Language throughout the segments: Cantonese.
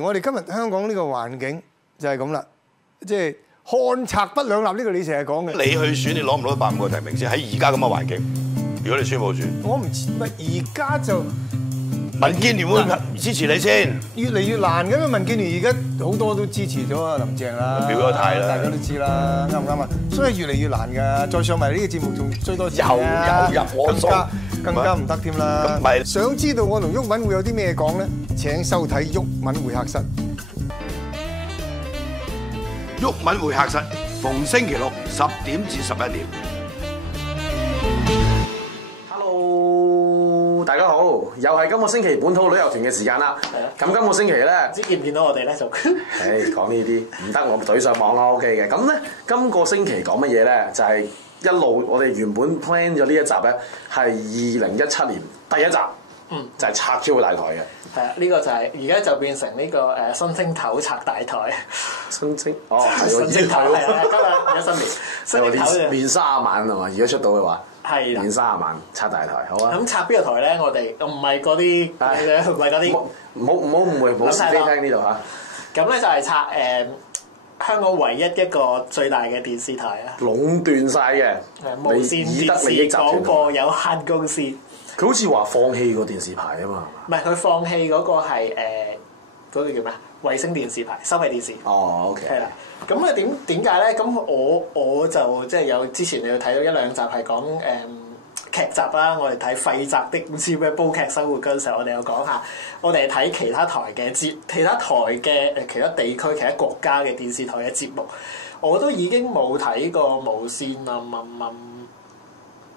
我哋今日香港呢個環境就係咁啦，即係漢賊不兩立呢個你成日講嘅。你去選，你攞唔攞到150個提名先？喺而家咁嘅環境，如果你宣佈選，我唔知，咪而家就民建聯會支持你先。越嚟越難嘅嘛，民建聯而家好多都支持咗阿林鄭啦，表咗態啦，大家都知啦，啱唔啱啊？所以越嚟越難㗎，再上埋呢個節目仲追多錢又入我數，更加唔得添啦。想知道我同毓民會有啲咩講咧？請收睇毓民會客室。毓民會客室逢星期六10點至11點。Hello， 大家好，又係今個星期本土旅遊團嘅時間啦。係啊。咁今個星期咧，唔知見唔見到我哋咧就？講呢啲唔得，我懟上網啦 ，OK 嘅。咁咧，今個星期講乜嘢咧？就係一路我哋原本 plan 咗呢一集咧，係2017年第一集。就係拆 Q 大台嘅。係啊，呢個就係而家就變成呢個新星頭拆大台。新星哦，係喎，新星頭係啊，今日而家新年。新年頭就年30萬係嘛？如果出到嘅話，係啦，年30萬拆大台，好啊。咁拆邊個台咧？我哋唔係嗰啲，唔係嗰啲。唔好誤會，冇是非聽呢度嚇。咁咧就係拆香港唯一一個最大嘅電視台啊，壟斷晒嘅無線電視廣播有限公司。佢好似話放棄個電視牌啊嘛，唔係佢放棄嗰個係嗰個叫咩啊？衛星電視牌，收費電視。哦 ，OK。係啦，咁啊點解咧？咁我就即係有之前你有睇到一兩集係講劇集啦。我哋睇廢宅的唔知咩煲劇生活嗰陣時候，我哋有講下，我哋係睇其他台嘅其他台嘅其他地區、其他國家嘅電視台嘅節目，我都已經冇睇過無線啊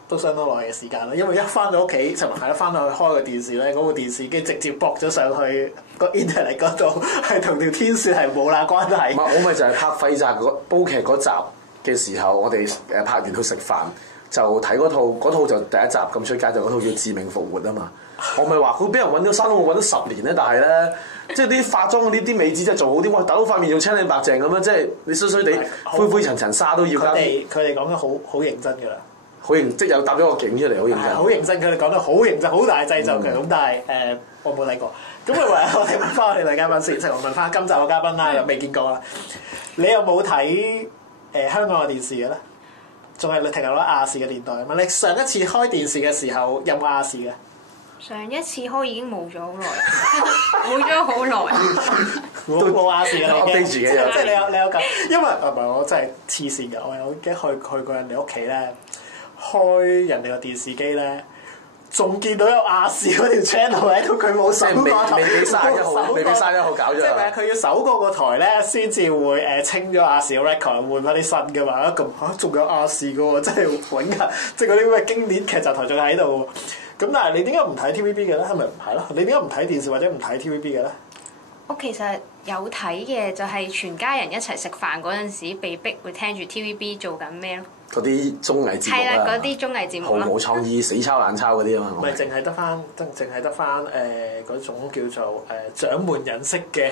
都相當耐嘅時間啦，因為一翻到屋企，尋日係一翻到去開個電視咧，嗰個電視機直接駁咗上去個 internet 嗰度，係同條天線係冇啦關係。我咪就係拍廢宅煲劇嗰集嘅時候，我哋拍完去食飯就睇嗰套就第一集咁出街，就嗰套叫《致命復活》啊嘛。我咪話佢俾人揾咗山窿，揾咗10年咧，但係咧即係啲化妝嗰啲美姿真係做好啲，哇！大佬塊面要青靚白淨咁樣，即係你衰衰地灰灰塵塵沙都要。佢哋講得好認真㗎啦。好認，即係有搭咗個景出嚟，好認真。好認真，佢哋講得好認真，好大製作嘅。咁但係我冇睇過。咁我哋問翻我哋女嘉賓先，我問翻今集嘅嘉賓啦，又未見過啦。你有冇睇香港嘅電視嘅咧？仲係停留喺亞視嘅年代啊嘛？你上一次開電視嘅時候有冇亞視嘅？上一次開已經冇咗好耐，冇咗好耐。冇亞視嘅，我記住嘅。即係你有咁，因為唔係我真係黐線嘅，我有一去過人哋屋企咧。開人哋個電視機咧，仲見到有亞視嗰條 channel 喺度，佢冇搜過台，未俾31號搞咗。即係佢要搜過個台咧，先至會清咗亞視嘅 record，換翻啲新嘅嘛。咁仲有亞視嘅喎，真係揾㗎，即係嗰啲咩經典劇集台仲喺度。咁但係你點解唔睇 TVB 嘅咧？係咪唔係咯？你點解唔睇電視或者唔睇 TVB 嘅咧？我其實有睇嘅，就係全家人一齊食飯嗰陣時，被逼會聽住 TVB 做緊咩咯。嗰啲綜藝節目係啦，嗰啲綜藝節目毫無創意、死抄爛抄嗰啲啊嘛。咪淨係得翻嗰種叫做掌門人式嘅。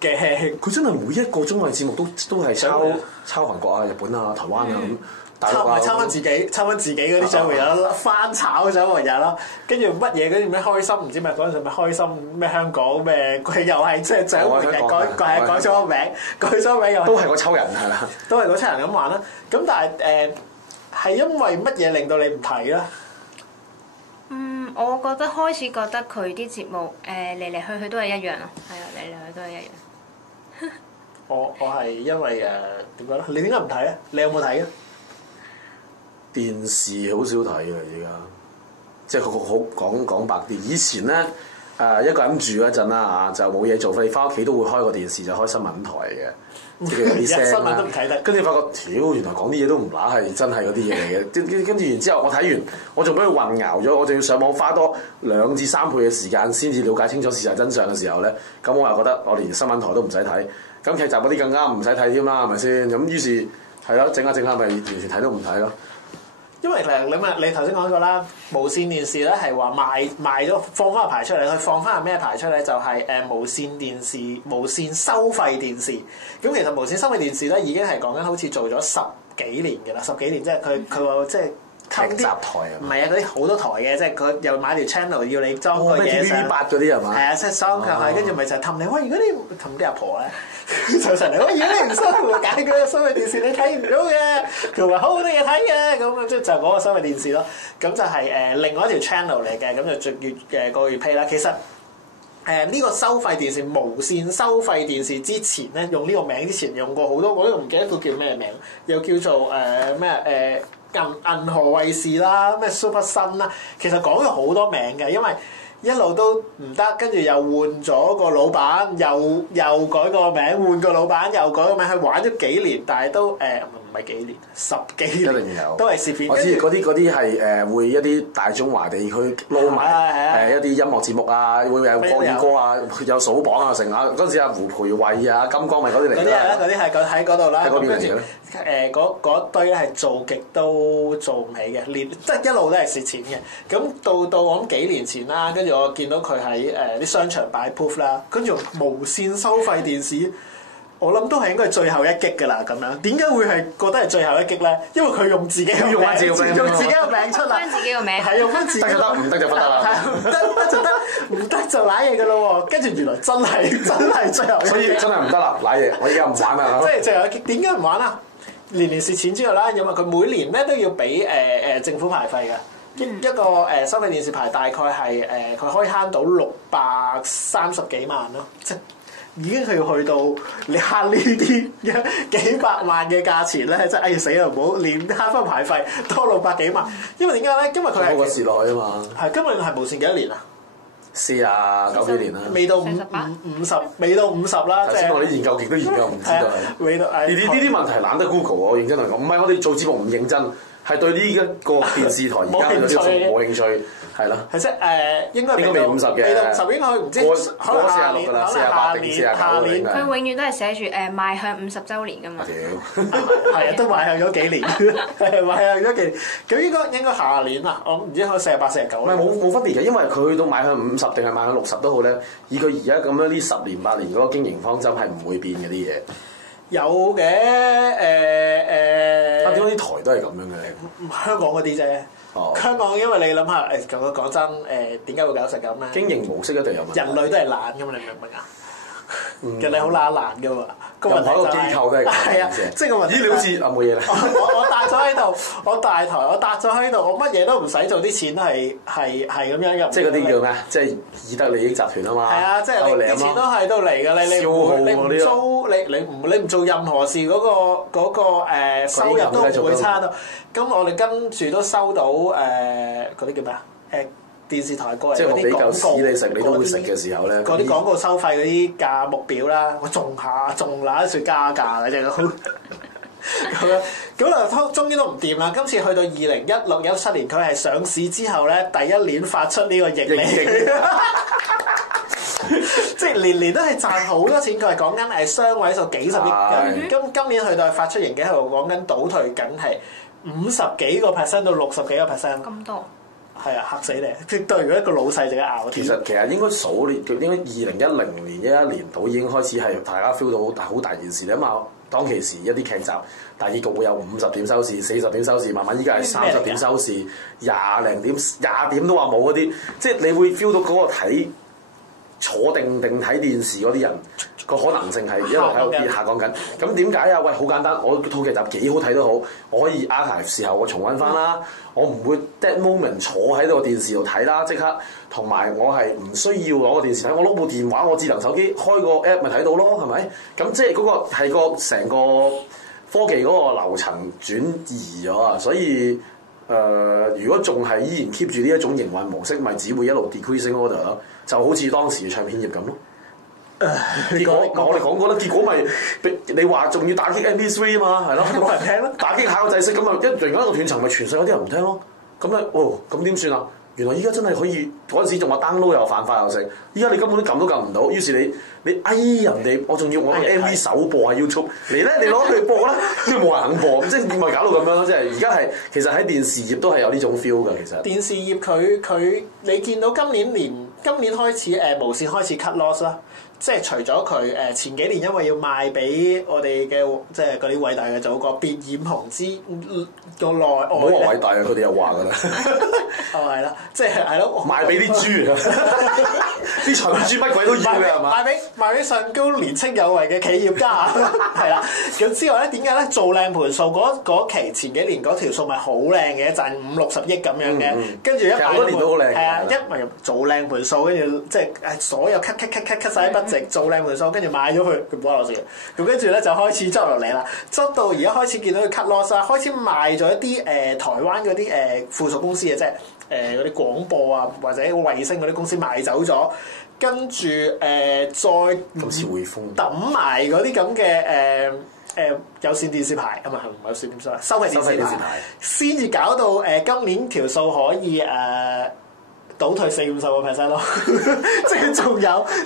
佢真係每一個綜藝節目都係抄韓國啊、日本啊、台灣啊咁。抄翻自己嗰啲獎門人翻炒獎門人咯，跟住乜嘢嗰啲咩開心唔知咩嗰陣時咩開心咩香港咩，佢又係即係獎門人改咗個名又都係嗰抽人係啦，都係嗰抽人咁玩啦。咁但係係因為乜嘢令到你唔睇咧？我覺得開始覺得佢啲節目嚟嚟去去都係一樣咯，係啊，嚟嚟去去都係一樣。我係因為點講咧？你點解唔睇咧？你有冇睇啊？電視好少睇嘅而家，即係好講白啲。以前咧一個人住嗰陣啦嚇，就冇嘢做，你翻屋企都會開個電視就開新聞台嘅，即係有啲聲新聞都唔睇得。跟住發覺，原來講啲嘢都唔乸係真係嗰啲嘢嚟嘅。跟住然之後，我睇完，我仲俾佢混淆咗，我仲要上網花多2至3倍嘅時間先至了解清楚事實真相嘅時候咧，咁我又覺得我連新聞台都唔使睇，咁劇集嗰啲更加唔使睇添啦，係咪先？咁於是係咯，整下咪完全睇都唔睇咯。因為你頭先講過啦，無線電視咧係話賣咗放翻個牌出嚟，佢放翻係咩牌出嚟？就係無線電視、無線收費電視。咁其實無線收費電視咧已經係講緊好似做咗10幾年嘅啦，10幾年即係佢話即係劇集台啊？唔係啊，嗰啲好多台嘅，即係佢又買條 channel 要你裝個嘢上。8嗰啲係嘛？係啊，即係裝佢係，跟住咪就係氹你。喂，如果你氹啲阿婆咧，就成嚟。喂，如果你唔收會揀嗰個收費電視，你睇唔到嘅。佢話好多嘢睇嘅，咁即係就嗰個收費電視咯。咁就係另外一條 channel 嚟嘅，咁就逐月個月 pay 啦。其實呢個收費電視無線收費電視之前咧，用呢個名之前用過好多，我都唔記得佢叫咩名，又叫做咩銀河衛視啦，咩 Super 新啦，其實講咗好多名嘅，因為一路都唔得，跟住又換咗個老闆，又改個名，換個老闆又改個名，佢玩咗幾年，但係都唔係幾年，10幾年，都係攝片。我知嗰啲係會一啲大中華地區撈埋一啲音樂節目啊，會有國語歌啊，有數榜啊成啊。嗰陣時阿胡培慧啊、金光咪嗰啲嚟㗎。嗰啲係喺嗰度啦。喺嗰邊嚟嘅。嗰堆咧係做極都做唔起嘅，即係一路都係蝕錢嘅。咁到我諗幾年前啦，跟住我見到佢喺啲商場擺 proof 啦，跟住無線收費電視。我諗都係應該係最後一擊㗎啦，咁樣點解會係覺得係最後一擊咧？因為佢用自己個名，用自己個名出嚟，翻自己個名，係用翻自己。得唔得就不得啦，得就得，唔得就揦嘢㗎咯喎。跟住原來真係最後一擊，所以真係唔得啦，揦嘢！我而家唔玩啦。即係最後一擊，點解唔玩啊？年年蝕錢之後啦，因為佢每年咧都要俾政府牌費嘅。一個收費電視牌大概係佢可以慳到630幾萬咯，即係已經係要去到你慳呢啲幾百萬嘅價錢咧，即係死啦！唔好連慳翻牌費多600幾萬，因為點解咧？因為佢係個蝕落去啊嘛。係今日係無線幾多年啊？49幾年啦，未到50，未到50啦。頭先我啲研究極都研究唔知道。未到呢啲問題懶得 Google 我認真嚟講，唔係我哋做節目唔認真，係對呢一個電視台而家呢個節目冇興趣。係啦，係即係應該未50嘅，未到50應該唔知可能下年，可能下年佢永遠都係寫住邁向50週年㗎嘛。係啊，都邁向咗幾年，邁向咗幾年。咁應該下年啊，我唔知可能48、49。唔係冇分別嘅，因為佢去到邁向50定係邁向60都好咧，以佢而家咁樣呢10年8年嗰個經營方針係唔會變嘅啲嘢。有嘅點解啲台都係咁樣嘅？香港嗰啲啫。香港因為你諗下講真點解會搞成咁咧？經營模式一定有問題。人類都係懶㗎嘛，你明唔明啊？人哋好懶㗎嘛。任何一個機構都係係啊，即係個問題。咦？你好似冇嘢啦。我搭咗喺度，我大台我搭咗喺度，我乜嘢都唔使做，啲錢係咁樣入。即係嗰啲叫咩？即係以德利益集團啊嘛。係啊，即係你啲錢都喺度嚟㗎，你唔租你唔做任何事，嗰個收入都唔會差到。咁我哋跟住都收到嗰啲叫咩啊？電視台過嚟嗰啲廣告，即係我俾嚿屎你食，你都會食嘅時候咧，嗰啲廣告收費嗰啲價目表啦，我仲嗱一説加價嘅啫咁啊，終於都唔掂啦！今次去到2016、17年，佢係上市之後咧，第一年發出呢個盈利，即係年年都係賺好多錢。佢係講緊雙位數幾十億嘅，今年去到發出盈警喺度講緊倒退緊係50幾個%到60幾個%。咁多？係啊，嚇死你！絕對如果一個老細就一咬。其實應該數年，應該2010年11年度已經開始係大家 feel 到好大件事。你諗下，當其時一啲劇集大結局會有50點收視、40點收視，慢慢依家係30點收視、20點都話冇嗰啲，即係你會 feel 到嗰個坐定睇電視嗰啲人個可能性係一路喺度跌下降緊。咁點解啊？喂，好簡單，我套劇集幾好睇都好，我可以 archive 時候我重溫翻啦。我唔會 dead moment 坐喺度電視度睇啦，即刻。同埋我係唔需要攞個電視睇，我攞部電話，我智能手機開個 app 咪睇到咯，係咪？咁即係嗰個係個成個科技嗰個流程轉移咗啊，所以。如果仲係依然 keep 住呢一種營運模式，咪只會一路 decreasing order 咯，就好似當時嘅唱片業咁咯。結果我哋講過啦，結果咪你話仲要打擊 MP3 啊嘛，係咯，冇人聽咯，打擊下個制式咁啊，突然間一個斷層，咪全世界有啲人唔聽咯。咁咧，咁點算啊？原來依家真係可以，嗰陣時仲話 download 又犯法又成，依家你根本都撳都撳唔到，於是你人哋，我仲要我個 MV 首播喺 YouTube，你咧你攞去播啦，都冇人肯播，即係咪搞到咁樣咯？即係而家係其實喺電視業都係有呢種 feel 㗎，其實。電視業佢你見到今年開始無線開始 cut loss 啦。即係除咗佢前幾年因為要賣俾我哋嘅即係嗰啲偉大嘅祖國別染紅之個內外，唔好話偉大啊！佢哋又話㗎啦，係啦，即係咯，賣俾啲豬啊，啲蠢豬乜鬼都要嘅係嘛？賣俾上高年青有為嘅企業家係啦。咁之外咧，點解咧做靚盤數嗰期前幾年嗰條數咪好靚嘅，賺50-60億咁樣嘅，跟住一賣好多年都好靚，係啊，一咪做靚盤數，跟住即係所有 cut 曬啲筆值，做靚盤數，跟住買咗佢，佢冇攞錢。咁跟住咧就開始執落嚟啦，執到而家開始見到佢 cut loss 啦，開始賣咗一啲台灣嗰啲附屬公司嘅，即係嗰啲廣播啊或者衛星嗰啲公司賣走咗，跟住再今次匯豐抌埋嗰啲咁嘅有線電視牌，唔係有線電視牌，收費電視牌，先至搞到今年條數可以倒退40-50% 咯，即係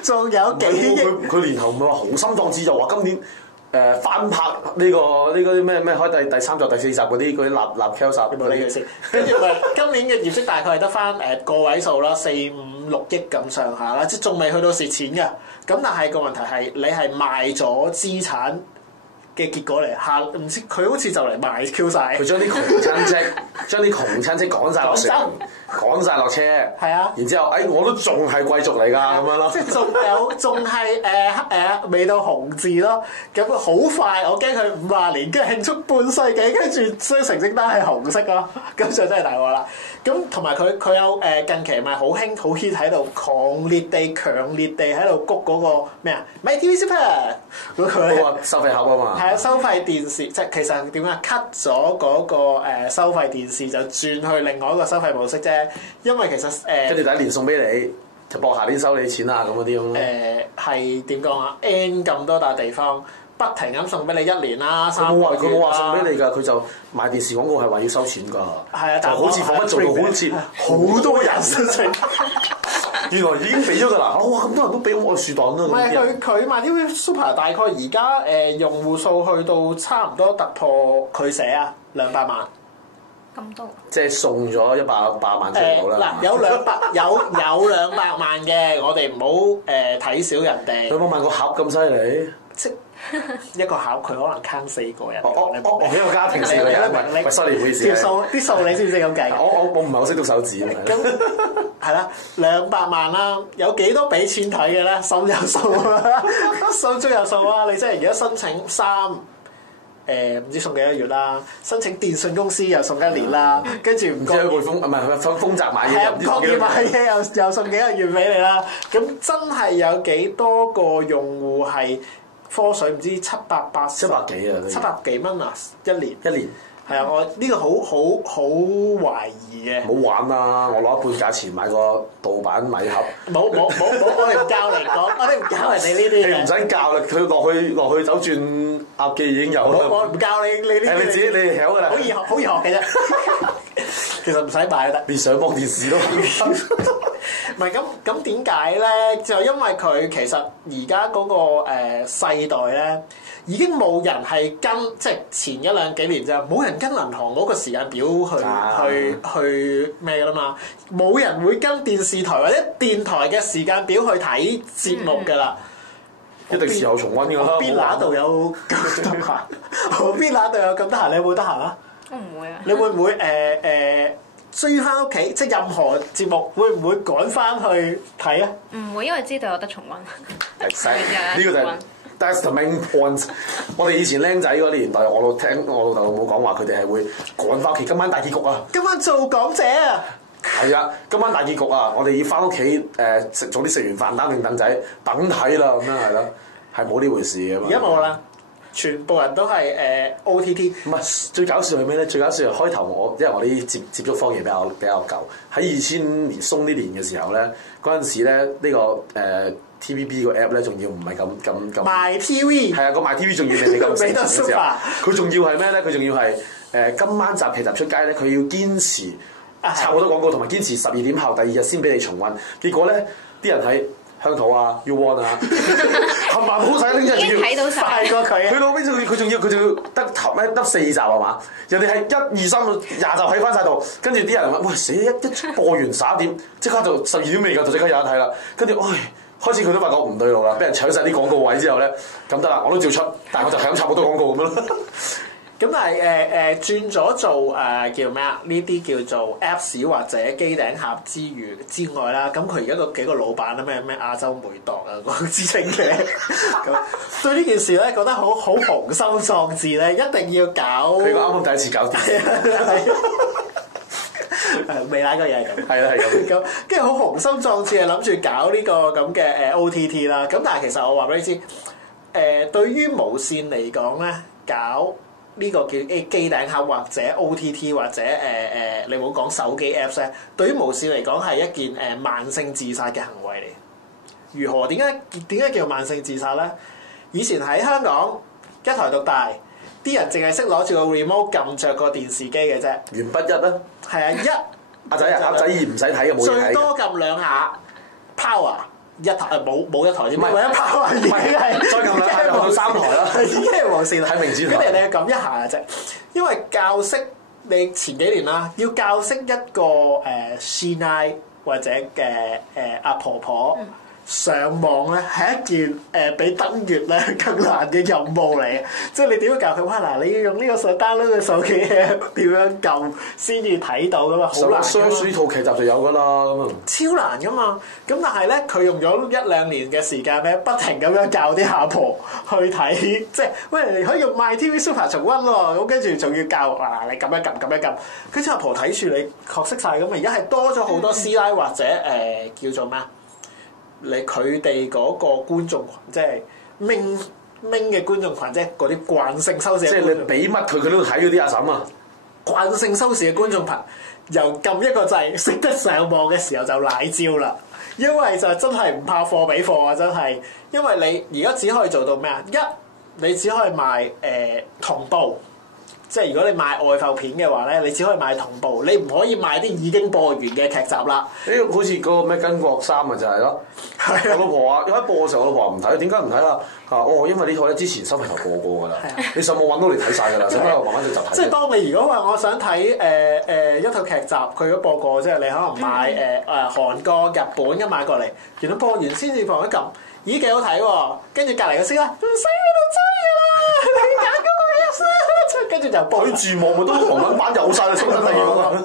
仲有幾億。佢年頭唔係話雄心壯志，就話今年翻拍呢個啲咩開第3集第4集嗰啲立 Q 集，有冇理佢先？跟住咪今年嘅業績大概係得翻個位數啦，4-5-6億咁上下啦，即係仲未去到蝕錢嘅。咁但係個問題係你係賣咗資產嘅結果嚟，唔知佢好似就嚟賣 Q 晒。佢將啲窮親戚趕晒落船，趕晒落車。係啊。然之後，我都仲係貴族嚟㗎咁樣咯。即係仲係未到紅字咯。咁好快，我驚佢50年，跟住慶祝半世紀，跟住所以成績單係紅色咯。咁就真係大鑊啦。咁同埋佢有近期咪好興好 hit 喺度強烈地喺度谷嗰個咩啊？MyTV Super 嗰個咧。收費盒啊嘛。係啊，收費電視即係其實點啊 ？cut 咗嗰個收費電視就轉去另外一個收費模式啫。因為其實跟住第一年送俾你，就博下年收你錢啊咁嗰啲咁咯。係點講啊？N 咁多笪地方。不停咁送俾你1年啦，3個月。佢冇話送俾你㗎，佢就賣電視廣告係話要收錢㗎。係啊，就好似彷彿做到好似好多人事情。原來已經俾咗㗎啦！哇，咁多人都俾我樹黨啦。唔係佢賣啲 Super 大概而家用戶數去到差唔多突破佢寫啊200萬。咁多？即係送咗100萬出嚟好啦。嗱，有200萬嘅，我哋唔好睇少人哋。佢冇賣個盒咁犀利。即一個考佢可能坑4個人。一個家庭4個人。喂，sorry，唔好意思。啲數你知唔知咁計？我唔係好識讀手指啊。咁係啦，200萬啦，有幾多俾錢睇嘅咧？心有數啦，心中有數啊！你即係而家申請唔知送幾多月啦，申請電信公司又送1年啦，跟住唔知匯豐唔係豐澤買嘢，唔覺意買嘢又送幾個月俾你啦。咁真係有幾多個用戶係科水唔知700幾啊？700幾蚊啊！1年。係啊，我呢個好懷疑嘅。唔好玩啦！我攞一半價錢買個盜版米盒。冇，我哋唔教你講，我哋唔教人哋呢啲。你唔使教啦，佢落去走轉鴨記已經有啦。我唔教你呢啲。你自己你曉㗎啦。好易學嘅啫。其實唔使買都得。你上幫電視咯。唔係咁點解咧？就因為佢其實而家嗰個世代咧，已經冇人係跟即係前1兩幾年就冇人跟銀行嗰個時間表去咩㗎啦嘛，冇人會跟電視台或者電台嘅時間表去睇節目㗎啦。一定時候重溫㗎啦。邊哪度有咁得閒？我邊哪度有咁得閒？你有冇得閒啊？我唔會啊。你會唔會追翻屋企，即係任何節目會唔會趕翻去睇啊？唔會，因為知道有得重溫。呢個就係 that's the main point。我哋以前僆仔嗰年代，我聽我老豆老母講話，佢哋係會趕翻屋企。今晚大結局啊！今晚做港姐啊！係啊，今晚大結局啊！我哋要翻屋企早啲食完飯擔定凳仔等睇啦，咁樣係咯，係冇呢回事嘅嘛。而家冇啦。全部人都係OTT，唔係最搞笑係咩咧？最搞笑係開頭因為我啲接觸科技比較舊，喺2000年鬆啲年嘅時候咧，嗰陣時咧呢個TVB 個 app 咧仲要唔係咁 MyTV 係啊，個 MyTV 仲要未咁未到 super，佢仲要係咩咧？佢仲要係今晚集劇集出街咧，佢要堅持插好多廣告，同埋堅持12點後第2日先俾你重溫。結果咧啲人喺香土啊 U1 啊，冚唪唥好睇拎已經睇到晒過佢。佢老尾佢仲要得4集係嘛？人哋係1、2、3到20集喺翻晒度，跟住啲人話：喂死一播完11點，即刻就12點未夠就即刻有得睇啦。跟住唉，開始佢都發覺唔對路啦，俾人搶晒啲廣告位之後咧，咁得啦，我都照出，但係我就係咁插好多廣告咁樣咯。咁但係轉咗做叫咩啊？呢啲叫做 Apps 或者機頂盒之外啦，咁佢而家個幾個老闆啊，咩亞洲梅朵啊嗰之稱嘅，咁對呢件事咧覺得好雄心壯志咧，一定要搞。佢啱啱第一次搞掂。未拉過嘢係咁，係啦係咁，跟住好雄心壯志係諗住搞呢個咁嘅OTT 啦。咁但係其實我話俾你知，對於無線嚟講咧，搞呢個叫機頂盒或者 OTT 或者你冇講手機 Apps 咧，對於無線嚟講係一件慢性自殺嘅行為嚟。如何？點解叫慢性自殺咧？以前喺香港一台獨大。啲人淨係識攞住個 remote 撳着個電視機嘅啫，鉛筆一啦，係啊阿仔唔使睇嘅，冇嘢睇。最多撳兩下 power 一台冇一台添，唔係為咗 power 已經係再撳兩下就到3台啦，已經係無線啦。睇明珠台，跟住你撳一下嘅啫，因為教識你前幾年啦，要教識一個師奶或者嘅阿婆婆。上網咧係一件比登月咧更難嘅任務嚟嘅，即係你點樣教佢？哇！嗱，你要用呢個手 download 嘅手機點樣撳先至睇到噶嘛？好難。相書呢套劇集就有噶啦，咁啊超難噶嘛！咁但係咧，佢用咗1-2年嘅時間咧，不停咁樣教啲阿婆去睇，即係喂，你可以用 MyTV Super 重溫喎，咁跟住仲要教嗱，你撳一撳，跟住阿婆睇住你學識晒咁啊！而家係多咗好多師奶或者叫做咩啊？佢哋嗰個觀眾群，即係明嘅觀眾群，即係嗰啲慣性收視。即係你俾乜佢都睇嗰啲阿嬸啊！慣性收視嘅觀眾群，由撳一個掣識得上網嘅時候就奶招啦，因為就真係唔怕貨比貨啊！真係，因為你而家只可以做到咩啊？你只可以賣同步。即係如果你賣外埠片嘅話咧，你只可以賣同步，你唔可以賣啲已經播完嘅劇集啦。好似嗰個咩巾幗3咪就係咯。我老婆話：有一播嘅時候，我老婆話唔睇，點解唔睇啊？因為呢套咧之前收皮台播過㗎啦。你上網揾到你睇晒㗎啦，使乜我慢慢就睇？即係當你如果話我想睇一套劇集，佢都播過，即係你可能買韓國、日本咁買過嚟，然後播完先至放一撳，咦幾好睇喎！跟住隔離嘅聲啦，唔使喺度追㗎啦，你揀嗰個 Apps 跟住就播啲字幕咪都韓文版有晒啦，清新地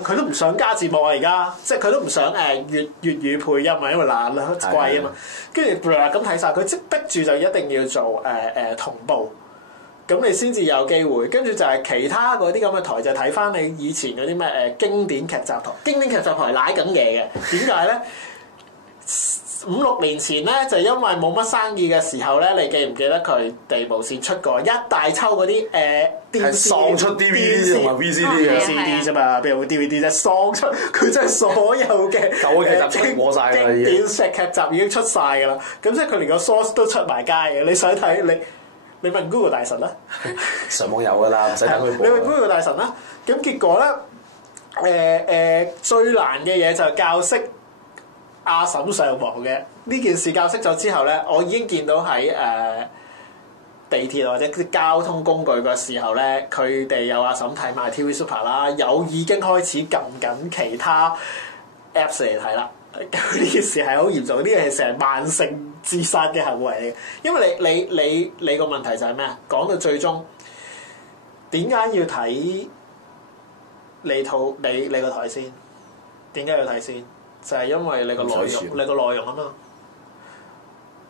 佢都唔想加字幕啊！而家即係佢都唔想粵語配音啊，因為難啦貴啊嘛。跟住咁睇晒，佢即逼住就一定要做同步，咁你先至有機會。跟住就係其他嗰啲咁嘅台就睇翻你以前嗰啲咩經典劇集台，經典劇集台舐緊嘢嘅。點解咧？5-6年前咧，就因為冇乜生意嘅時候咧，你記唔記得佢哋無線出過一大抽嗰啲電視喪出 DVD 同埋 VCD 嘅 CD 啫嘛，譬如 DVD 啫，喪出佢真係所有嘅舊嘅劇集出過晒啦，已經經典劇集已經出晒㗎啦。咁即係佢連個 source 都出埋街嘅。你想睇你問 Google 大神啦，上網有㗎啦，唔使等佢播。你問 Google 大神啦，咁結果咧最難嘅嘢就係教識阿嬸上網嘅呢件事。教識咗之後咧，我已經見到喺地鐵或者啲交通工具嘅時候咧，佢哋有阿嬸睇埋 TV Super 啦，有已經開始撳緊其他 Apps 嚟睇啦。呢件事係好嚴重，呢個係成慢性自殺嘅行為嚟嘅。因為你個問題就係咩啊？講到最終點解要睇你個台先？點解要睇先？就係因為你個內容啊嘛。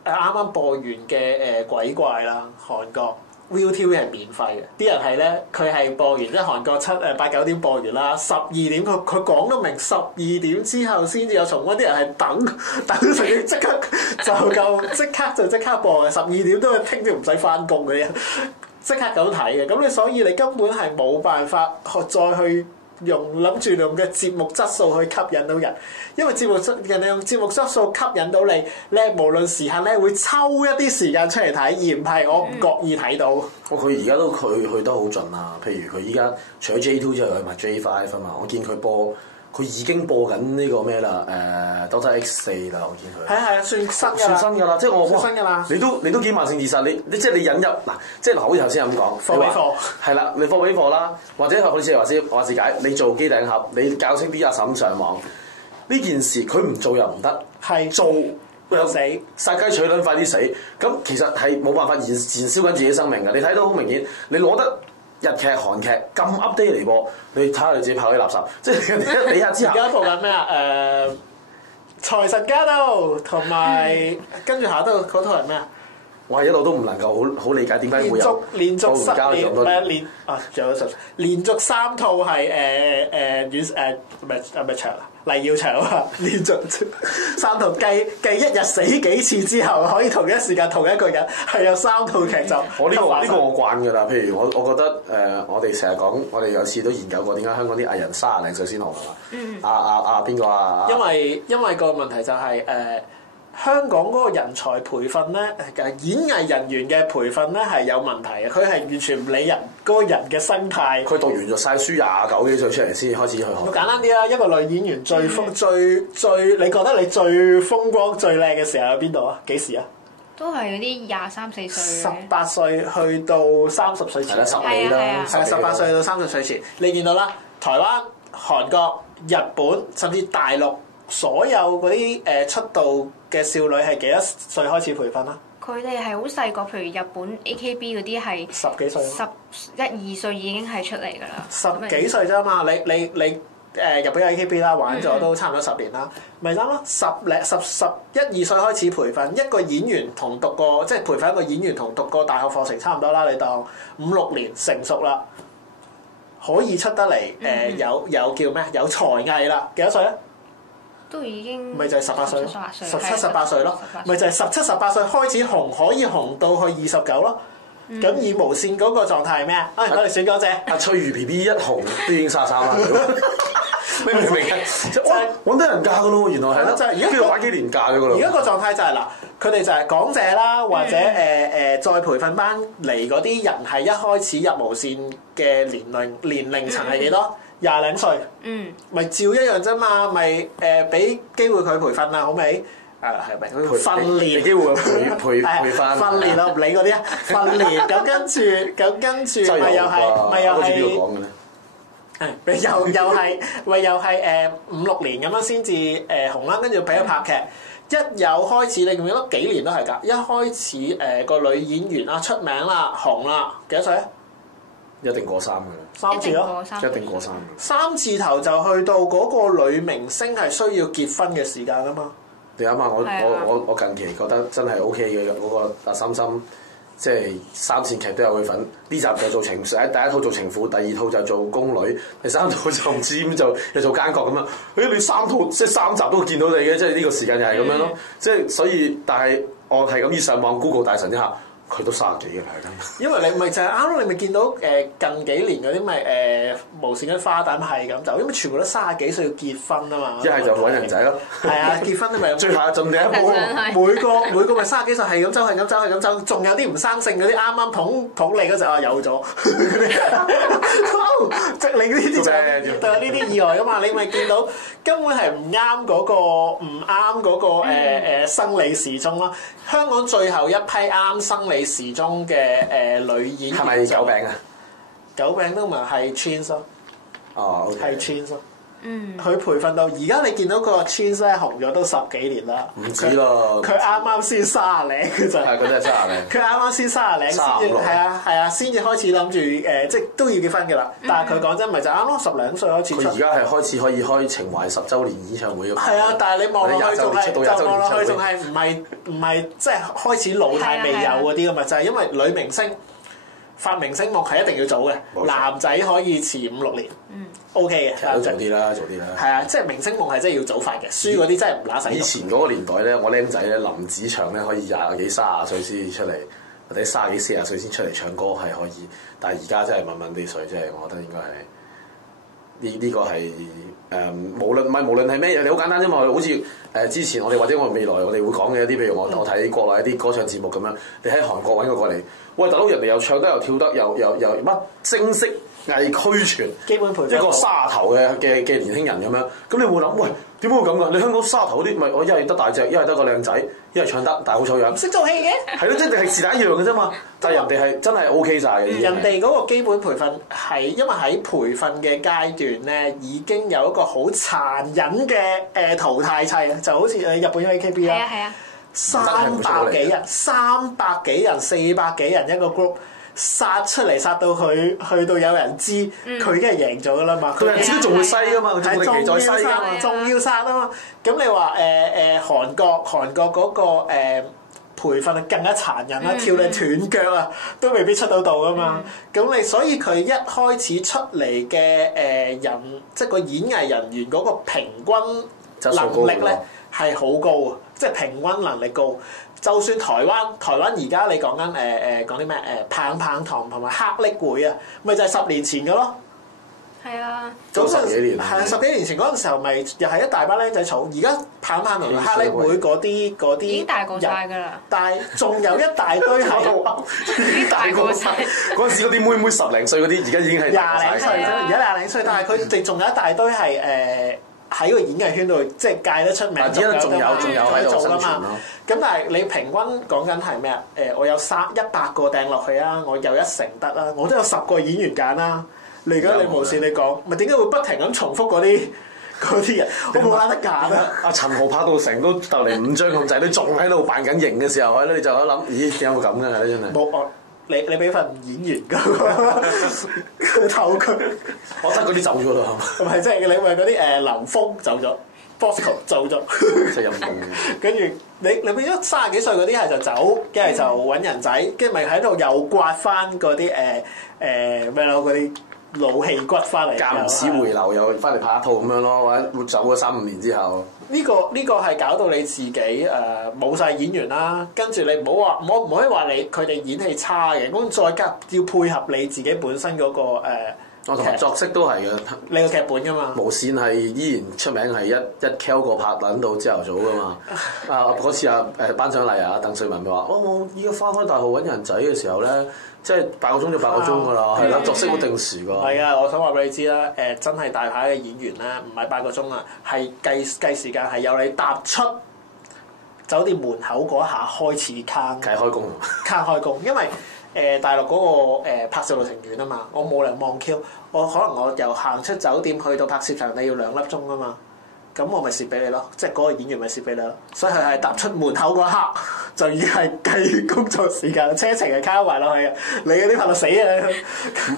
啱啱播完嘅鬼怪啦，韓國 ViuTV 係免費嘅。啲人係咧，佢係播完即係韓國8-9點播完啦，12點佢講得明12點之後先至有重溫。啲人係等成即刻就夠即刻播嘅，12點都係聽朝唔使翻工嘅人即刻咁睇嘅。咁你所以你根本係冇辦法再去諗住用嘅節目質素去吸引到人，因為人哋用節目質素吸引到你，你係無論時間咧會抽一啲時間出嚟睇，而唔係我唔覺意睇到。佢而家都去得好盡啊！譬如佢依家除咗 J2 之後，佢埋 J5 啊嘛。我見佢佢已經播緊呢個咩啦？Doctor X4啦，我見佢。係啊，算新㗎啦，即係我算新㗎啦。你都幾慢性自殺？你即係你引入嗱，即係好似頭先咁講，貨比貨係啦，你貨比貨啦，或者好似話事解，你做機頂盒，你教識啲阿嬸上網呢件事，佢唔做又唔得，係做有死殺雞取卵快啲死，咁其實係冇辦法燃燒緊自己生命㗎。你睇到好明顯，你攞得日劇、韓劇咁 update 嚟播，你睇下你自己拍啲垃圾，即係你一理下之後。而家播緊咩啊？財神家都同埋跟住下都嗰套係咩啊？我係一路都唔能夠好理解點解會有連續唔交咁多年。仲有連續3套係唔係長啊？黎耀祥啊！連續3套計一日死幾次之後，可以同一時間同一個人係有3套劇集。我呢個我慣㗎啦。譬如我覺得我哋成日講，我哋有次都研究過點解香港啲藝人30零歲先紅係嘛？邊個啊？因為個問題就係香港嗰個人才培訓咧，演藝人員嘅培訓咧係有問題嘅，佢係完全唔理人嗰個人嘅生態。佢讀完咗晒書29幾歲出嚟先開始去學。簡單啲啦，一個女演員最，你覺得你最風光最靚嘅時候喺邊度啊？幾時啊？都係嗰啲23、4歲。18歲去到30歲前。係啦，10年啦。係18歲到30歲前，你見到啦，台灣、韓國、日本甚至大陸。所有嗰啲出道嘅少女係幾多歲開始培訓啊？佢哋係好細個，譬如日本 AKB 嗰啲係10幾歲，11、2歲已經係出嚟㗎啦。10幾歲啫嘛，你日本有 AKB 啦，玩咗都差唔多10年啦，咪得咯，11、2歲開始培訓一個演員同讀過，即係培訓一個演員同讀過大學課程差唔多啦，你當5、6年成熟啦，可以出得嚟有叫咩？有才藝啦，幾多歲啊？都已經咪就係18歲，17、18歲咯，咪就係17、18歲開始紅，可以紅到去29咯。咁以無線嗰個狀態係咩啊？我哋選港姐。阿翠如 BB 一紅都已經33啦。你明唔明啊？即係揾得人嫁噶咯，原來係咯。就係而家叫玩幾年嫁咗噶咯。而家個狀態就係嗱，佢哋就係港姐啦，或者再培訓班嚟嗰啲人係一開始入無線嘅年齡層係幾多？20零歲，咪照一樣啫嘛，咪俾機會佢培訓啦，好未？係咪？訓練機會培訓。訓練我唔理嗰啲啊，訓練咁跟住咪又係又係5、6年咁樣先至紅啦，跟住俾佢拍劇。一有開始，你記唔記得幾年都係㗎？一開始個女演員啊出名啦，紅啦，幾多歲啊？一定過3㗎啦，3字咯，一定過3。3字頭就去到嗰個女明星係需要結婚嘅時間啊嘛。你諗下，我近期覺得真係 OK 嘅嗰個阿心心，即係3線劇都有佢份。呢集就做情，第一套做情婦，第2套就做宮女，第3套就唔知咁就又做奸角咁樣。你3套即係3集都會見到你嘅，即係呢個時間就係咁樣咯。即係所以，但係我係咁要上網 Google 大神一下。佢都30幾嘅啦，因為你咪就係啱咯，你咪見到近幾年嗰啲咪無線嗰啲花旦係咁就，因為全部都30幾歲要結婚啊嘛。一係就揾人仔咯。係啊，結婚都咪最後一陣嘅，每個咪30幾歲係咁走，仲有啲唔生性嗰啲啱啱捧你嗰陣啊有咗，即係你呢啲就係呢啲意外噶嘛，你咪見到根本係唔啱嗰個生理時鐘咯。香港最後一批啱生理時鐘嘅女演員係咪九餅啊？九餅都唔係 Twins 咯。哦，係 Twins 咯。佢培訓到而家，你見到個 Twins 咧紅咗都10幾年啦。唔止咯。佢啱啱先30零嘅咋。係，佢都係30零。佢啱啱先30零，係啊，先至開始諗住即係都要結婚嘅啦。但係佢講真，咪就啱咯，10零歲開始出。佢而家係開始可以開情懷10週年演唱會。係啊，但係你望落去仲係唔係即係開始老態未有嗰啲㗎嘛？就係因為女明星發明星夢係一定要早嘅，男仔可以遲5、6年。OK 嘅，都早啲啦。係啊，即係明星夢係真係要早發嘅，輸嗰啲真係唔乸使。以前嗰個年代咧，我僆仔咧林子祥咧可以20幾、30歲先出嚟，或者30幾、40歲先出嚟唱歌係可以，但係而家真係問地水，即係我覺得應該係呢個係無論係咩嘢，你好簡單啫嘛。好似之前我哋或者我未來我哋會講嘅一啲，譬如我睇國內一啲歌唱節目咁樣，你喺韓國揾佢過嚟，喂大佬，人哋又唱得又跳得又乜精色藝俱全，基本培訓一個沙頭嘅年輕人咁樣，咁你會諗，喂點解會咁㗎？你香港沙頭嗰啲咪我一係得大隻，一係得個靚仔，一係唱得，但係好醜樣，唔識做戲嘅。係咯，即係是但一樣嘅啫嘛。但係人哋係真係 OK 晒嘅。人哋嗰個基本培訓係因為喺培訓嘅階段咧，已經有一個好殘忍嘅淘汰制，就好似日本嘅 AKB 啦。係啊。300幾人、400幾人一個 group。殺出嚟殺到佢，去到有人知，佢已經係贏咗噶啦嘛。佢人知都仲會西噶嘛，係仲要殺啊嘛，仲要殺啊嘛。咁你話韓國嗰個培訓係更加殘忍啦，跳你斷腳啊，都未必出到道噶嘛。咁你所以佢一開始出嚟嘅人，即係個演藝人員嗰個平均能力咧係好高啊，即係平均能力高。就算台灣而家你講緊講啲咩棒棒堂同埋黑力會啊，咪就係10年前嘅咯。係啊，咁10幾年係10幾年前嗰陣時候，咪又係一大班僆仔嘈。而家棒棒堂同黑力會嗰啲已經大個晒㗎啦。但係仲有一大堆係已經大個晒。嗰陣時嗰啲妹妹10零歲嗰啲，而家已經係20零歲，而家20零歲，但係佢哋仲有一大堆係喺個演藝圈度即係戒得出名，仲有喺度生存咯。咁但係你平均講緊係咩啊？我有100個掟落去啊，我有1成得啦，我都有10個演員揀啦。你而家你無線你講，咪點解會不停咁重複嗰啲人？我冇得揀啊！阿陳豪拍到成都就嚟5張咁滯，你仲喺度扮緊型嘅時候咧，你就喺度諗，咦？點解會咁嘅真係？冇你俾份演員㗎，佢透佢。我得嗰啲走咗啦，唔係即係你咪嗰啲林峯走咗 ，Bosco 走咗，真係陰功。跟住你變咗30幾歲嗰啲係就走，一係就揾人仔，跟住咪喺度又刮翻嗰啲咩咯嗰啲老戲骨翻嚟，間唔時回流又翻嚟拍一套咁樣咯，或者走咗3-5年之後。呢個係搞到你自己冇晒演員啦，跟住你唔可以話佢哋演戲差嘅，咁再加要配合你自己本身嗰個我同作息都係嘅，你個劇本噶嘛。無線係依然出名係一 Q 個拍撚到朝頭早噶嘛。嗰次頒獎禮啊，鄧萃雯咪話：我依家翻開大號揾人仔嘅時候咧，即係8個鐘就8個鐘噶啦，係啦，作息好定時㗎。係啊，我想話俾你知啦，真係大牌嘅演員咧，唔係8個鐘啊，係計時間係由你踏出酒店門口嗰下開始卡開工，因為大陸嗰個拍攝路程遠啊嘛，我冇理由望 Q， 我可能我由行出酒店去到拍攝場，你要2粒鐘啊嘛，咁我咪蝕俾你咯，即係嗰個演員咪蝕俾你咯，所以佢係踏出門口嗰刻就已經係計工作時間，車程係卡埋落去嘅，你嗰啲拍到死啊！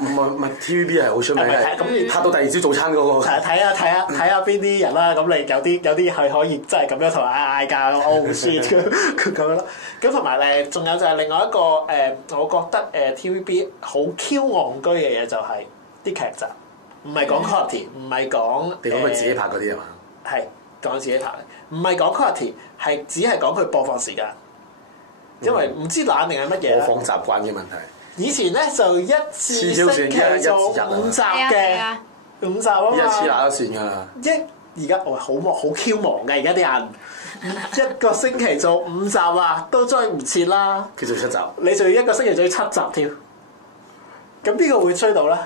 唔係 TVB 係好出名嘅，咁拍到第2朝早餐嗰個。睇下邊啲人啦，咁你有啲係可以真係咁樣同人嗌交，oh shit 咁樣咯。咁同埋仲有就係另外一個我覺得TVB 好 Q 戇居嘅嘢就係啲劇集，唔係講 quality， 唔係講你講佢自己拍嗰啲啊嘛？係講自己拍，唔係講 quality， 係只係講佢播放時間，因為唔知懶定係乜嘢播放習慣嘅問題。以前咧就一次星期做5集嘅，5集啊嘛，一次打都算㗎啦。而家我好忙，好 Q 忙嘅，而家啲人1個星期做5集啊，都追唔切啦。佢做7集，你仲要1個星期做7集添，咁邊個會追到咧？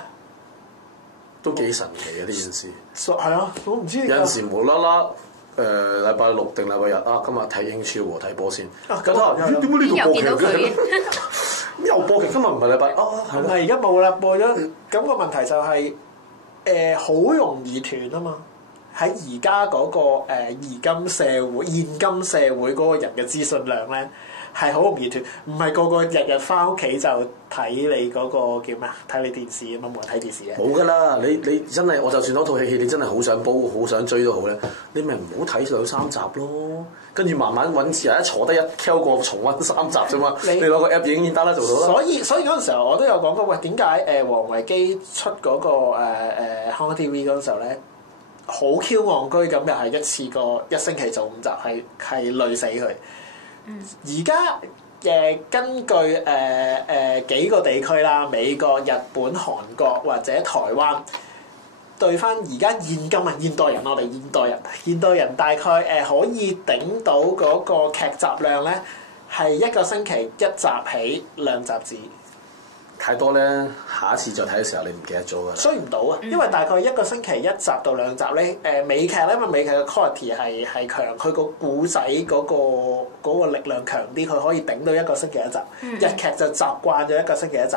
都幾神奇啊！呢件事係啊，我唔知。有陣時無啦啦禮拜6定禮拜日啊，今日睇英超喎，睇波先。咁點解呢度播劇嘅？又播劇，今日唔係禮拜係唔係而家冇啦，播咗。咁個問題就係好容易斷啊嘛。喺而家嗰個現今社會嗰個人嘅資訊量咧係好容易斷，唔係個個日日翻屋企就睇你嗰個叫咩啊？睇你電視啊嘛，冇人睇電視嘅。冇㗎啦，你真係我就算嗰套戲你真係好想煲、好想追都好咧，你咪唔好睇2-3集咯，跟住慢慢揾時間坐低一 Q 過重溫3集啫嘛。你攞個 app 已經得啦，做到啦。所以嗰陣時候我都有講過，喂，點解王維基出嗰個香港 TV 嗰陣時候咧？好 Q 戇居咁，又係一次過1星期做5集，係累死佢。而家根據幾個地區啦，美國、日本、韓國或者台灣，對翻而家現代人，我哋現代人大概可以頂到嗰個劇集量咧，係1個星期1集起2集止。太多咧，下一次再睇嘅時候你唔記得咗㗎啦。追唔到啊，因為大概1個星期1集到2集咧。美劇咧，因為美劇嘅 quality 係強，佢個故仔嗰個力量強啲，佢可以頂到1個星期1集。日劇就習慣咗1個星期1集，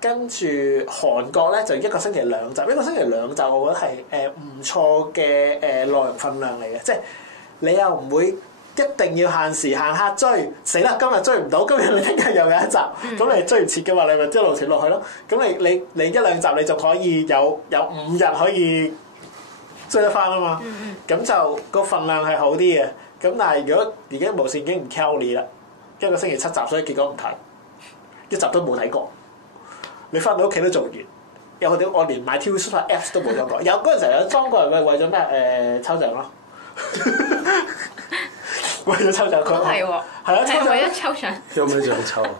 跟住韓國咧就1個星期2集。1個星期2集，我覺得係唔錯嘅內容分量嚟嘅，即係你又唔會一定要限時限刻追，死啦！今日追唔到，今日你聽日又有一集，咁你追唔切嘅話，你咪一路跳落去咯。咁你一兩集你就可以有5日可以追得翻啊嘛。咁就個份量係好啲嘅。咁但係如果而家無線已經唔 call 你啦，一個星期7集，所以結果唔睇，一集都冇睇過。你翻到屋企都做完，有啲我連買 TV Super Apps 都冇裝過。有嗰陣時有裝過嚟為咗咩抽獎咯。為咗抽獎佢係喎，係啊，係為咗抽獎。有咩獎抽啊？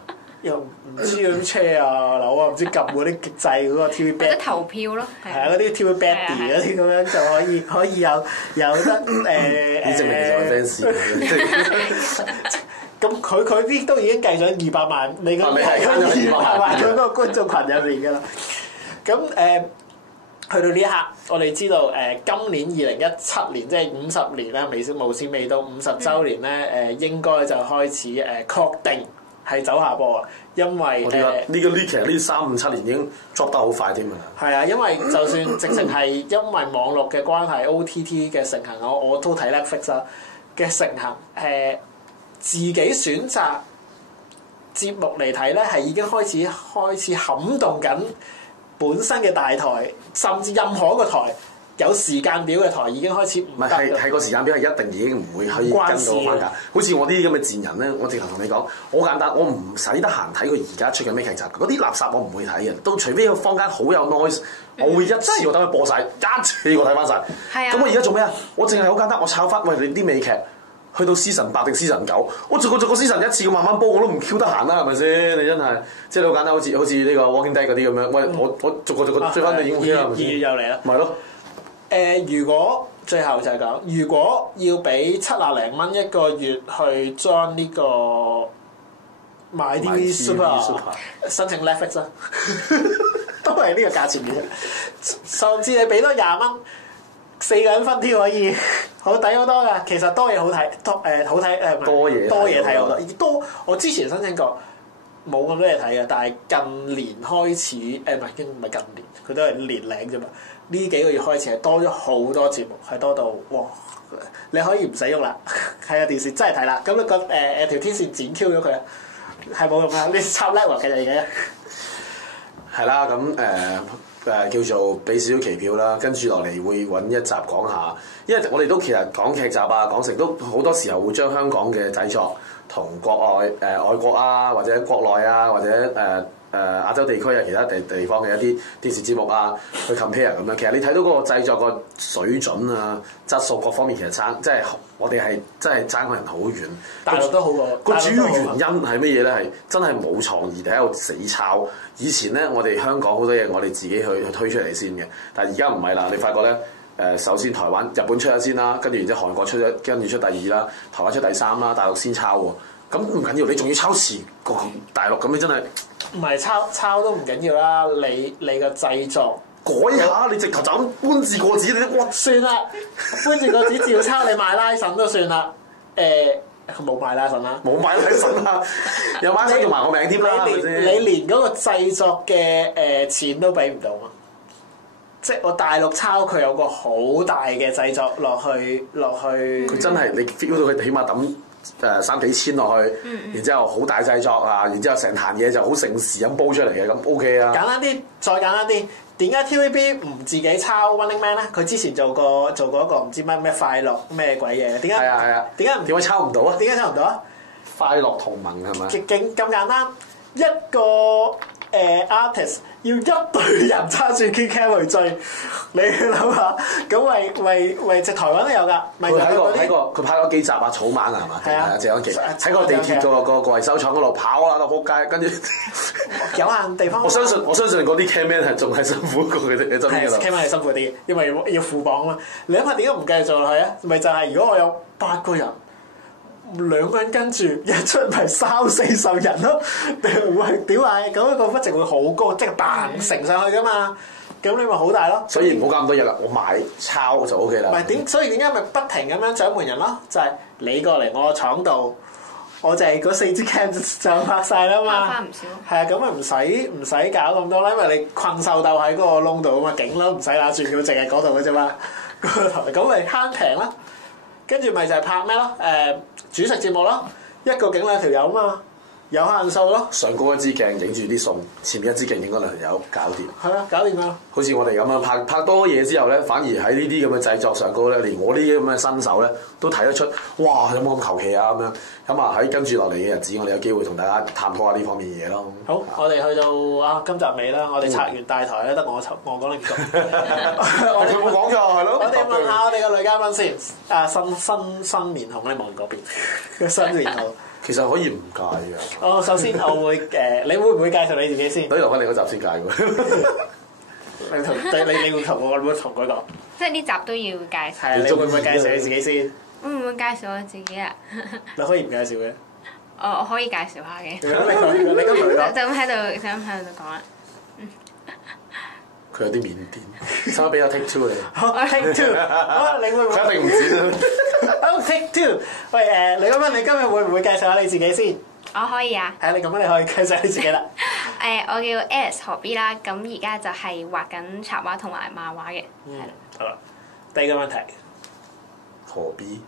又唔知嗰啲車啊樓啊，唔知撳嗰啲極掣嗰個 TV 或者 Bad，投票咯，係啊，嗰啲 TV Baddy 嗰啲咁樣就可以有得你證明其實我 fans 咁佢啲都已經計咗200萬，你個200萬喺嗰個觀眾群入面㗎啦。咁去到呢一刻，我哋知道今年2017年即係50年啦，無線未到50週年咧，應該就開始確定係走下坡啊，因為呢其實呢3、5、7年已經 drop 得好快添啊。係啊，因為就算直情係因為網絡嘅關係，OTT 嘅盛行，我都睇 Netflix 啦嘅盛行，自己選擇節目嚟睇咧，係已經開始撼動緊本身嘅大台，甚至任何一個台有時間表嘅台已經開始唔得。係個時間表係一定已經唔會可以跟到翻㗎。好似我啲咁嘅賤人咧，我直頭同你講，好簡單，我唔使得閒睇佢而家出緊咩劇集，嗰啲垃圾我唔會睇嘅。都除非個坊間好有 noise，我會一次過等佢播晒，一次過睇翻晒。係啊。咁我而家做咩啊？我淨係好簡單，我炒翻喂你啲美劇。去到 season 8定 season 9，我逐個 season 一次咁慢慢煲，我都唔 Q 得閒啦，係咪先？你真係即係好簡單，好似呢個 Walking Dead 嗰啲咁樣。喂，我逐個追翻你已經 OK 啦，係咪先？2月又嚟啦。咪咯。如果最後就係講，如果要俾70零蚊一個月去裝呢個買 TV Super， 申請 Netflix 啦，都係呢個價錢嘅啫。甚至你俾多20蚊。4個人分挑可以好抵好多㗎，其實多嘢好睇，好睇多嘢睇好多。我之前申請過冇咁多嘢睇嘅，但係近年開始唔係近年，佢都係年零啫嘛。呢幾個月開始係多咗好多節目，係多到哇！你可以唔使喐啦，係啊電視真係睇啦。咁你個條天線剪 Q 咗佢，係冇用啊！你插 level 嘅嘢嘅。係啦，咁叫做俾少少期票啦，跟住落嚟會揾一集講下，因為我哋都其實講劇集啊，講成都好多時候會將香港嘅製作同國外外國啊，或者國內啊，或者亞洲地區啊，其他地方嘅一啲電視節目啊，去 compare 咁樣。其實你睇到嗰個製作個水準啊、質素各方面，其實爭，即係我哋係真係爭個人好遠。大陸都好過。個主要原因係乜嘢咧？係真係冇創意，喺度死抄。以前咧，我哋香港好多嘢，我哋自己去推出嚟先嘅。但係而家唔係啦，你發覺咧，首先台灣、日本出咗先啦，跟住然之後韓國出咗，跟住出第2啦，台灣出第3啦，大陸先抄喎。咁唔緊要，你仲要抄遲過大陸，咁你真係唔係抄都唔緊要啦。你個製作改下，你直頭就咁搬字過紙，你哇算啦，搬字過紙照抄，你買拉神都算啦。冇買拉神啦，冇買拉神啦，有買拉神用埋我名添啦，你連嗰個製作嘅錢都俾唔到嘛？即係我大陸抄佢有個好大嘅製作落去，佢真係你 feel 到佢起碼抌3、4千落去，然之後好大製作啊，然之後成壇嘢就好盛事咁煲出嚟嘅，咁 OK 啊。簡單啲，再簡單啲，點解 TVB 唔自己抄 Running Man 咧？佢之前做過一個唔知咩快樂咩鬼嘢，點解？係啊。點解抄唔到啊？點解抄唔到啊？快樂同盟係咪？勁咁簡單，一個artist 要一隊人揸住 Key Cam 去追，你諗下，咁為直台灣都有㗎。佢拍過幾集啊？草蜢啊係嘛？係啊，謝安琪喺個地鐵個維修廠嗰度跑啊，到撲街，跟住有限地方。我相信嗰啲 camman 係仲係辛苦過佢哋嘅真係。camman 係辛苦啲，因為要副榜啊嘛。你諗下點解唔繼續做落去啊？咪就係如果我有8個人。2個人跟住一出咪30-40人咯，喂屌啊！咁一個 budget 會好高，即係扮乘上去噶嘛，咁你咪好大咯。所以唔好搞咁多嘢啦，我買抄就 OK 啦。唔係點？所以點解咪不停咁樣掌門人咯？就係你過嚟我廠度，我就係嗰4支 cam 就拍晒啦嘛。拍翻唔少。係啊，咁咪唔使搞咁多啦，因為你困獸鬥喺嗰個窿度啊嘛，勁咯，唔使打轉佢，淨係嗰度嘅啫嘛。嗰個台咁咪慳平啦。跟住咪就係拍咩咯？煮食節目咯，一個景兩條友啊嘛，有限數咯。上高一支鏡影住啲餸，前面一支鏡影嗰兩條友，搞掂。係啊，搞掂啦。好似我哋咁樣拍多嘢之後咧，反而喺呢啲咁嘅製作上高咧，連我呢啲咁嘅新手咧都睇得出，哇！有冇咁求其啊咁樣？咁啊喺跟住落嚟嘅日子，我哋有機會同大家探討下呢方面嘢咯。好，我哋去到今集尾啦，我哋拆完大台咧，得我講你唔講。我哋冇講㗎，係咯。我哋問下我哋嘅女嘉賓先，新面孔咧，望嗰邊嘅新面孔。其實可以唔介嘅。首先我會你會唔會介紹你自己先？等留翻你嗰集先介喎。你會同我，你會同佢講。即係呢集都要介紹。係，你會唔會介紹你自己先？會唔會介紹我自己啊？你可以唔介紹嘅。我可以介紹下嘅。你咁同佢講。就咁喺度講啦。佢有啲靦腆，使唔使俾我 take two 你？take two，你會唔會？佢一定唔止啦。好 take two，喂你今日會唔會介紹下你自己先？我可以啊。係你咁樣，你可以介紹你自己啦。我叫 Alice 何 B 啦，咁而家就係畫緊插畫同埋漫畫嘅。好啦，第二個問題，何 B？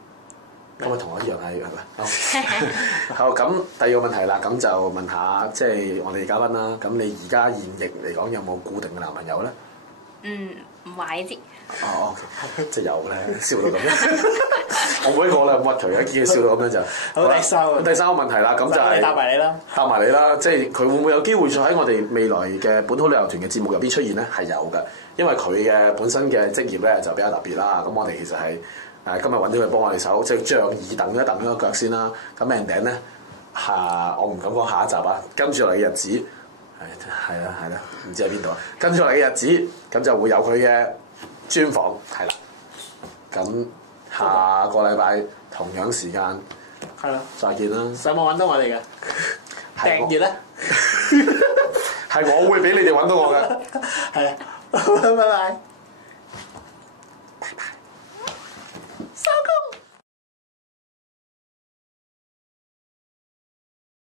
咁咪同我一樣係咪？好，咁第二個問題啦，咁就問下即係我哋嘉賓啦。咁你而家現役嚟講有冇固定嘅男朋友咧？唔話你知。哦，OK，即係有咧，笑到咁樣。我每一個啦，屈佢一見佢笑到咁樣就。好，第三個問題啦，咁就係答埋你啦。答埋你啦，即係佢會唔會有機會再喺我哋未來嘅本土旅遊團嘅節目入邊出現咧？係有嘅，因為佢嘅本身嘅職業咧就比較特別啦。咁我哋其實係。今日揾到佢幫我哋手，即係仗義蹬一蹬個腳先啦。咁 ending 咧我唔敢講下一集啊。跟住嚟嘅日子係啦，唔知喺邊度啊？跟住嚟嘅日子，咁就會有佢嘅專訪，係啦。咁下個禮拜同樣時間係啦，再見啦。上網揾到我哋嘅訂閱咧，係我會俾你哋揾到我嘅。係啊，拜拜。